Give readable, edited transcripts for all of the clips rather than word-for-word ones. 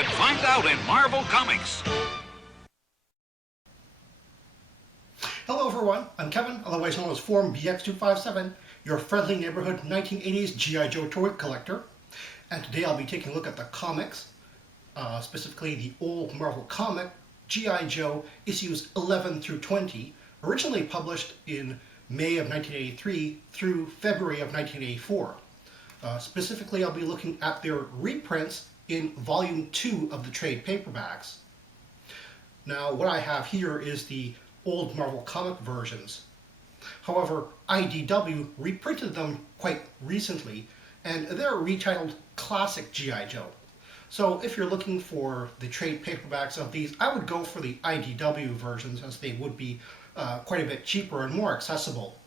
and find out in Marvel Comics. Hello everyone, I'm Kevin, otherwise known as Form BX257, your friendly neighborhood 1980s G.I. Joe toy collector. And today I'll be taking a look at the comics, specifically the old Marvel comic, G.I. Joe issues 11 through 20, originally published in May of 1983 through February of 1984. Specifically, I'll be looking at their reprints in Volume 2 of the trade paperbacks. Now, what I have here is the old Marvel comic versions. However, IDW reprinted them quite recently, and they're retitled Classic G.I. Joe. So if you're looking for the trade paperbacks of these, I would go for the IDW versions, as they would be quite a bit cheaper and more accessible.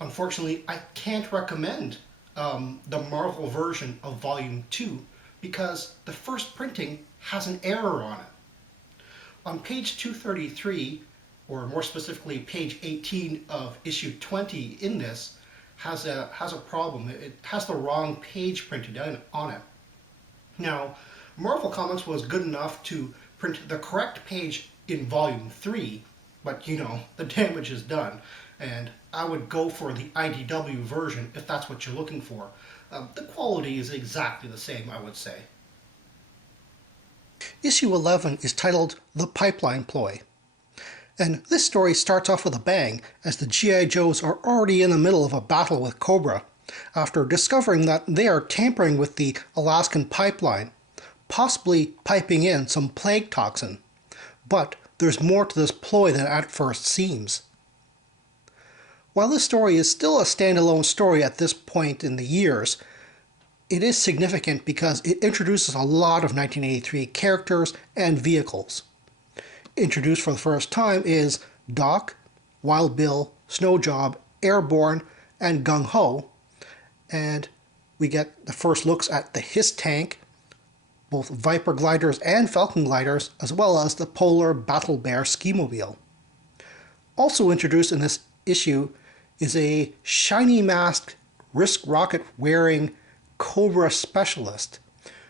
Unfortunately, I can't recommend the Marvel version of Volume 2 because the first printing has an error on it. On page 233, or more specifically page 18 of issue 20 in this, has a problem. It has the wrong page printed on it. Now, Marvel Comics was good enough to print the correct page in Volume 3, but you know, the damage is done, and I would go for the IDW version if that's what you're looking for. The quality is exactly the same, I would say. Issue 11 is titled The Pipeline Ploy. And this story starts off with a bang, as the G.I. Joes are already in the middle of a battle with Cobra, after discovering that they are tampering with the Alaskan pipeline, possibly piping in some plague toxin. But there's more to this ploy than at first seems. While this story is still a standalone story at this point in the years, it is significant because it introduces a lot of 1983 characters and vehicles. Introduced for the first time is Doc, Wild Bill, Snowjob, Airborne, and Gung Ho, and we get the first looks at the Hiss tank, both Viper gliders and Falcon gliders, as well as the Polar Battle Bear ski-mobile. Also introduced in this issue is a shiny masked, wrist rocket wearing Cobra specialist,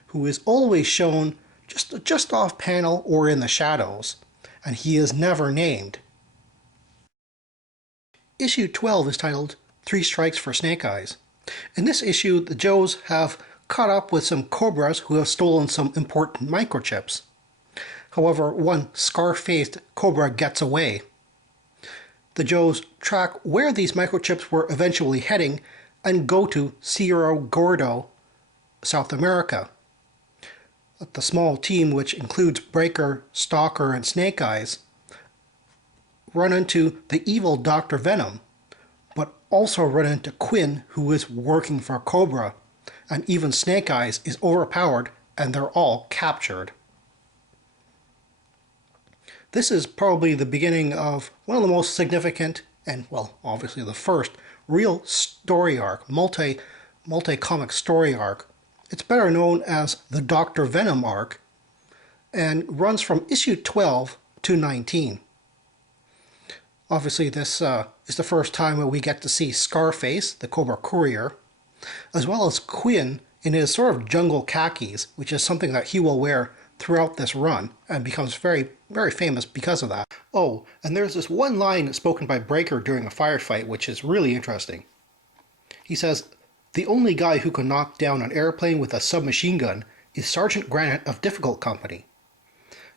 who is always shown just off panel or in the shadows, and he is never named. Issue 12 is titled 3 Strikes for Snake Eyes. In this issue, the Joes have caught up with some Cobras who have stolen some important microchips. However, one scar-faced Cobra gets away. The Joes track where these microchips were eventually heading and go to Cerro Gordo, South America. The small team, which includes Breaker, Stalker, and Snake Eyes, run into the evil Dr. Venom, but also run into Quinn, who is working for Cobra, and even Snake Eyes is overpowered and they're all captured. This is probably the beginning of one of the most significant, and well, obviously the first, real story arc, multi-comic story arc. It's better known as the Dr. Venom arc, and runs from issue 12 to 19. Obviously this is the first time where we get to see Scarface, the Cobra Courier, as well as Quinn in his sort of jungle khakis, which is something that he will wear throughout this run, and becomes very, very famous because of that. Oh, and there's this one line spoken by Breaker during a firefight which is really interesting. He says, "The only guy who can knock down an airplane with a submachine gun is Sergeant Granite of Difficult Company."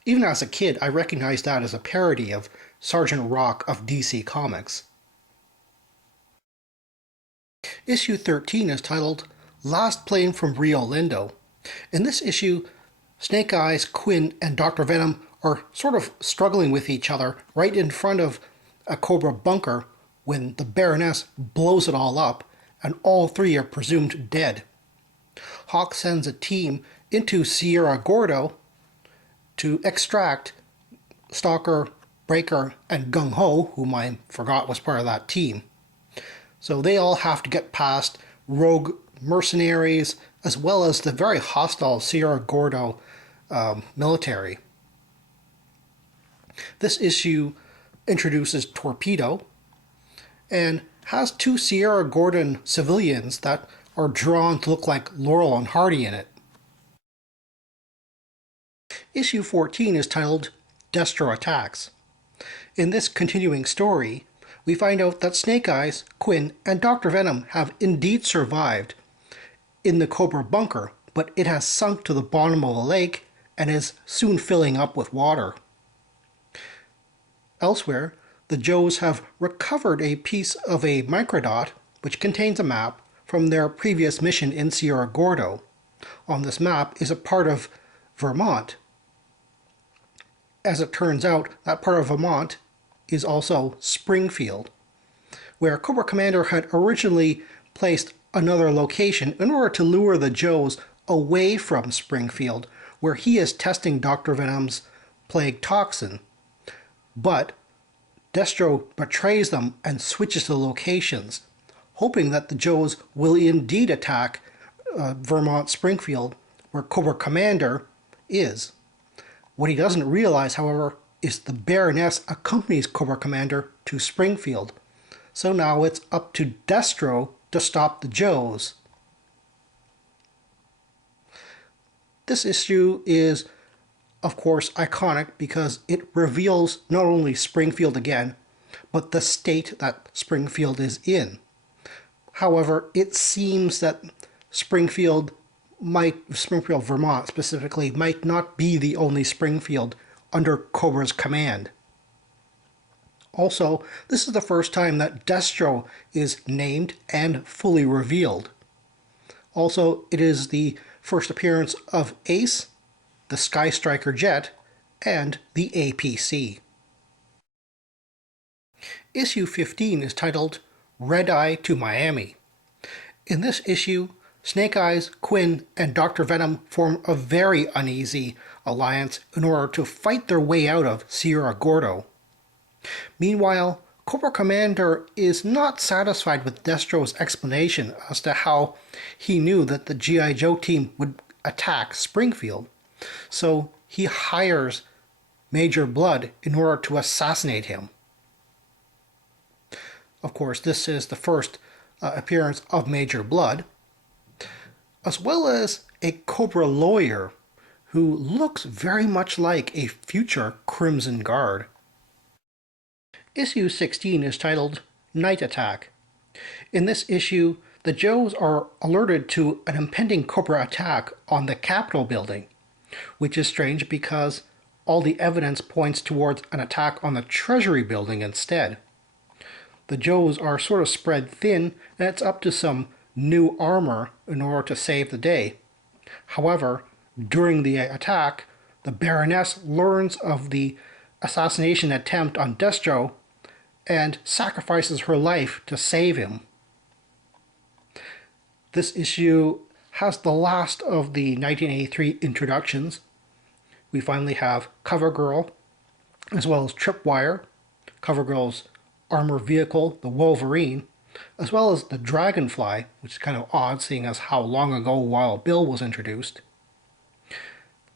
Even as a kid, I recognized that as a parody of Sergeant Rock of DC Comics. Issue 13 is titled Last Plane from Rio Lindo. In this issue, Snake Eyes, Quinn, and Dr. Venom are sort of struggling with each other right in front of a Cobra bunker when the Baroness blows it all up, and all three are presumed dead. Hawk sends a team into Sierra Gordo to extract Stalker, Breaker, and Gung Ho, whom I forgot was part of that team. So they all have to get past rogue mercenaries, as well as the very hostile Sierra Gordo military. This issue introduces Torpedo, and has 2 Sierra Gordon civilians that are drawn to look like Laurel and Hardy in it. Issue 14 is titled Destro Attacks. In this continuing story, we find out that Snake Eyes, Quinn, and Dr. Venom have indeed survived in the Cobra bunker, but it has sunk to the bottom of the lake and is soon filling up with water. Elsewhere, the Joes have recovered a piece of a microdot which contains a map from their previous mission in Sierra Gordo. On this map is a part of Vermont. As it turns out, that part of Vermont is also Springfield, where Cobra Commander had originally placed another location in order to lure the Joes away from Springfield, where he is testing Dr. Venom's plague toxin. But Destro betrays them and switches the locations, hoping that the Joes will indeed attack Vermont Springfield, where Cobra Commander is. What he doesn't realize, however, is the Baroness accompanies Cobra Commander to Springfield. So now it's up to Destro to stop the Joes. This issue is, of course, iconic because it reveals not only Springfield again, but the state that Springfield is in. However, it seems that Springfield, Vermont specifically, might not be the only Springfield under Cobra's command. Also, this is the first time that Destro is named and fully revealed. Also, it is the first appearance of Ace, the Sky Striker jet, and the APC. Issue 15 is titled Red Eye to Miami. In this issue, Snake Eyes, Quinn, and Dr. Venom form a very uneasy alliance in order to fight their way out of Sierra Gordo. Meanwhile, Cobra Commander is not satisfied with Destro's explanation as to how he knew that the G.I. Joe team would attack Springfield, so he hires Major Blood in order to assassinate him. Of course, this is the first appearance of Major Blood, as well as a Cobra lawyer who looks very much like a future Crimson Guard. Issue 16 is titled Night Attack. In this issue, the Joes are alerted to an impending Cobra attack on the Capitol building, which is strange because all the evidence points towards an attack on the Treasury building instead. The Joes are sort of spread thin, and it's up to some new armor in order to save the day. However, during the attack, the Baroness learns of the assassination attempt on Destro and sacrifices her life to save him. This issue has the last of the 1983 introductions. We finally have CoverGirl, as well as Tripwire, CoverGirl's armor vehicle, the Wolverine, as well as the Dragonfly, which is kind of odd seeing as how long ago Wild Bill was introduced.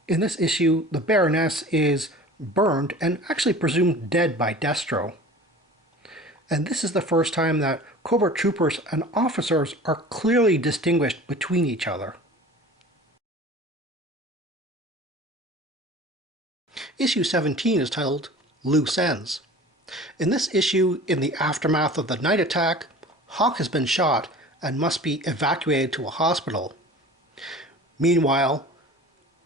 In this issue, the Baroness is burned and actually presumed dead by Destro. And this is the first time that Cobra troopers and officers are clearly distinguished between each other. Issue 17 is titled Loose Ends. In this issue, in the aftermath of the night attack, Hawk has been shot and must be evacuated to a hospital. Meanwhile,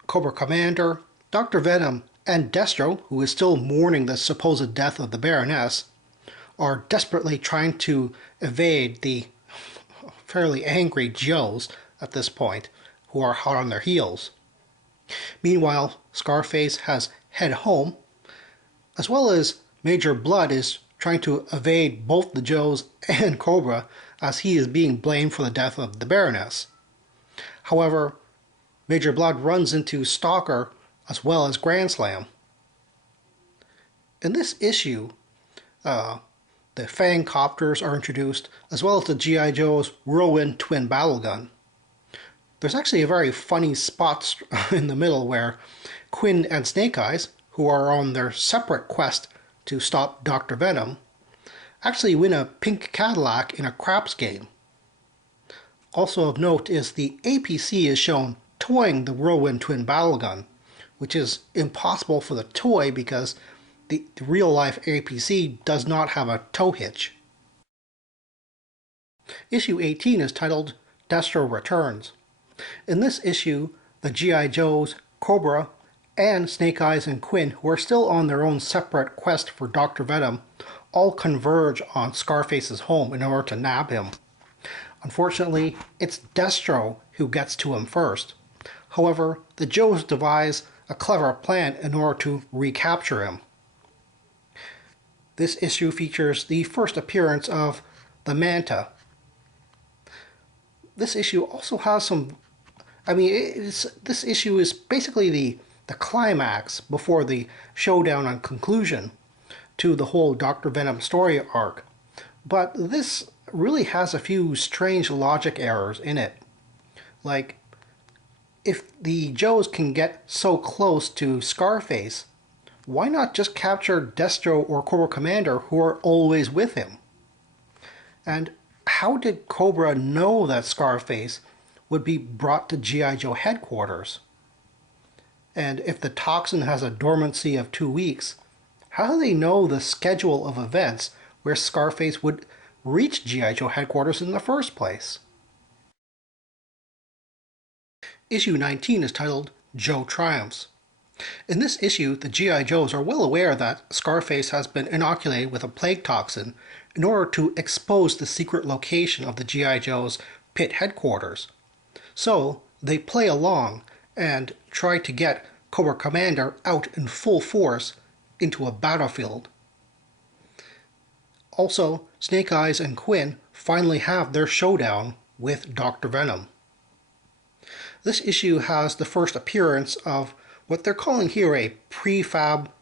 Cobra Commander, Dr. Venom, and Destro, who is still mourning the supposed death of the Baroness, are desperately trying to evade the fairly angry Joes at this point, who are hot on their heels. Meanwhile, Scarface has head home, as well as Major Blood is trying to evade both the Joes and Cobra as he is being blamed for the death of the Baroness. However, Major Blood runs into Stalker as well as Grand Slam. In this issue, the Fang Copters are introduced, as well as the G.I. Joe's Whirlwind Twin Battle Gun. There's actually a very funny spot in the middle where Quinn and Snake Eyes, who are on their separate quest to stop Dr. Venom, actually win a pink Cadillac in a craps game. Also of note is the APC is shown towing the Whirlwind Twin Battle Gun, which is impossible for the toy because the real-life APC does not have a tow hitch. Issue 18 is titled Destro Returns. In this issue, the G.I. Joes, Cobra, and Snake Eyes and Quinn, who are still on their own separate quest for Dr. Venom, all converge on Scarface's home in order to nab him. Unfortunately, it's Destro who gets to him first. However, the Joes devise a clever plan in order to recapture him. This issue features the first appearance of the Manta. This issue also has some... this issue is basically the climax before the showdown and conclusion to the whole Dr. Venom story arc. But this really has a few strange logic errors in it. Like, if the Joes can get so close to Scarface, why not just capture Destro or Cobra Commander, who are always with him? And how did Cobra know that Scarface would be brought to G.I. Joe headquarters? And if the toxin has a dormancy of 2 weeks, how do they know the schedule of events where Scarface would reach G.I. Joe headquarters in the first place? Issue 19 is titled Joe Triumphs. In this issue, the G.I. Joes are well aware that Scarface has been inoculated with a plague toxin in order to expose the secret location of the G.I. Joe's pit headquarters. So, they play along and try to get Cobra Commander out in full force into a battlefield. Also, Snake Eyes and Quinn finally have their showdown with Dr. Venom. This issue has the first appearance of what they're calling here a prefabricated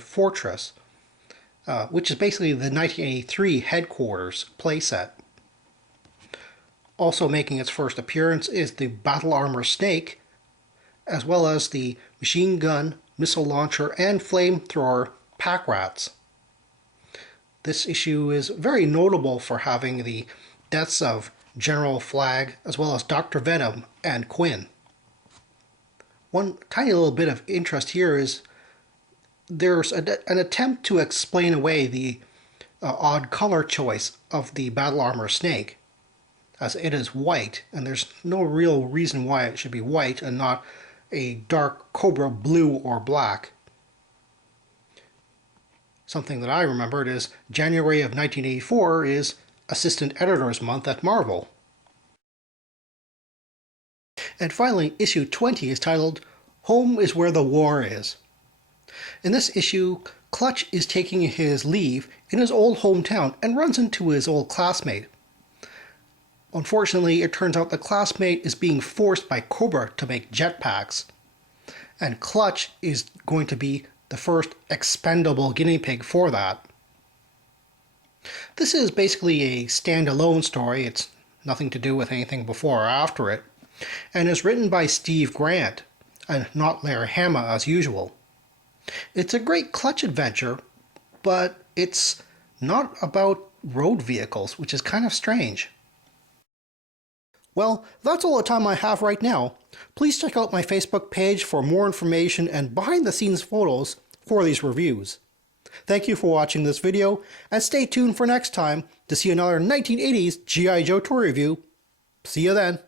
fortress, which is basically the 1983 headquarters playset. Also making its first appearance is the battle armor Snake, as well as the machine gun, missile launcher, and flamethrower Pack Rats. This issue is very notable for having the deaths of General Flag, as well as Dr. Venom and Quinn. One tiny little bit of interest here is there's an attempt to explain away the odd color choice of the battle armor Snake, as it is white, and there's no real reason why it should be white and not a dark Cobra blue or black. Something that I remembered is January of 1984 is Assistant Editor's Month at Marvel. And finally, issue 20 is titled Home is Where the War Is. In this issue, Clutch is taking his leave in his old hometown and runs into his old classmate. Unfortunately, it turns out the classmate is being forced by Cobra to make jetpacks, and Clutch is going to be the first expendable guinea pig for that. This is basically a standalone story. It's nothing to do with anything before or after it, and is written by Steve Grant, and not Larry Hama as usual. It's a great Clutch adventure, but it's not about road vehicles, which is kind of strange. Well, that's all the time I have right now. Please check out my Facebook page for more information and behind-the-scenes photos for these reviews. Thank you for watching this video, and stay tuned for next time to see another 1980s G.I. Joe toy review. See you then.